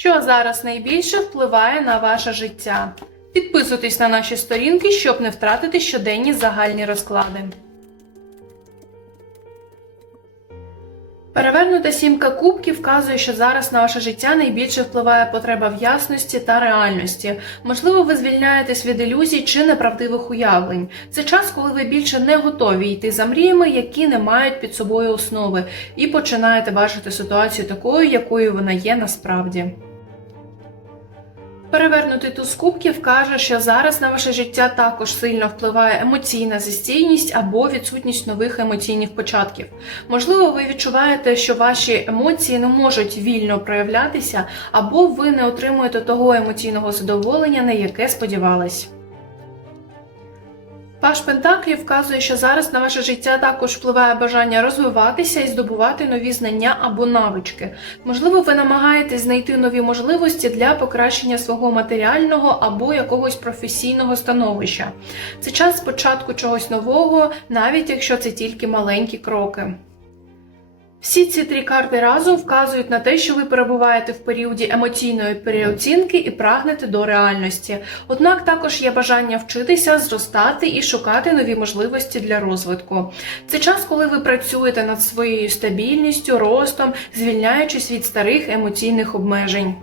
Що зараз найбільше впливає на ваше життя? Підписуйтесь на наші сторінки, щоб не втратити щоденні загальні розклади. Перевернута сімка кубків вказує, що зараз на ваше життя найбільше впливає потреба в ясності та реальності. Можливо, ви звільняєтесь від ілюзій чи неправдивих уявлень. Це час, коли ви більше не готові йти за мріями, які не мають під собою основи, і починаєте бачити ситуацію такою, якою вона є насправді. Перевернутий туз кубків каже, що зараз на ваше життя також сильно впливає емоційна застійність або відсутність нових емоційних початків. Можливо, ви відчуваєте, що ваші емоції не можуть вільно проявлятися, або ви не отримуєте того емоційного задоволення, на яке сподівались. Паш Пентаклі вказує, що зараз на ваше життя також впливає бажання розвиватися і здобувати нові знання або навички. Можливо, ви намагаєтесь знайти нові можливості для покращення свого матеріального або якогось професійного становища. Це час спочатку чогось нового, навіть якщо це тільки маленькі кроки. Всі ці три карти разом вказують на те, що ви перебуваєте в періоді емоційної переоцінки і прагнете до реальності. Однак також є бажання вчитися, зростати і шукати нові можливості для розвитку. Це час, коли ви працюєте над своєю стабільністю, ростом, звільняючись від старих емоційних обмежень.